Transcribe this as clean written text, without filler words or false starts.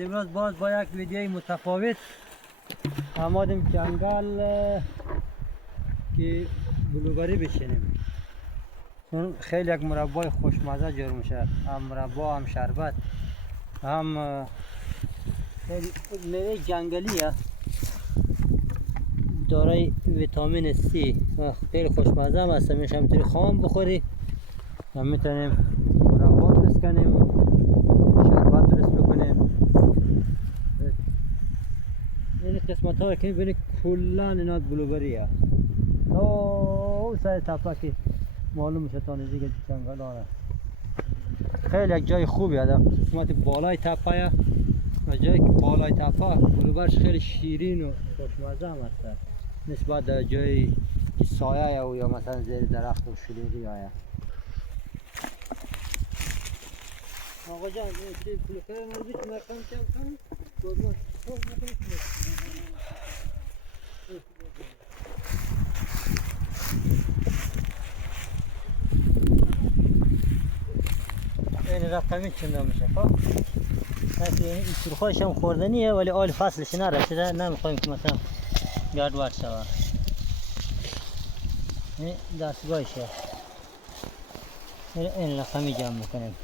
امروز باز با یک ویدیوی متفاوت آمدیم جنگل که بلوبری بچینیم، چون خیلی یک مربای خوشمزه جور میشه، هم مربا هم شربت هم خیلی میوه جنگلی است، دارای ویتامین سی و خیلی خوشمزه هم است. میشه همینطوری خام بخوری یا میتونیم مربا درست کنیم، شربت درست بکنیم. این قسمت ها که میبینی کلا اینا بلوبری است. او سر تپه که معلوم میشه تا نزدیک جنگل ها. خیلی یک جای خوبی است، قسمت بالای تپه و جایی که بالای تپه بلوبرش خیلی شیرین و خوشمزه هم است نسبت در جایی که سایه او یا مثلا زیر درخت و شلوغی آیا. آقا جان این چی بلوکر موجود مرکم کم دادمان خوب نکنید این رقمی چنده میشه. خب این سرخوش هم خوردنیه ولی آل فصلش نرسیده، نمیخوایم که مثلا گردوار شود. این دستگاهشه این رقمی جمع میکنیم.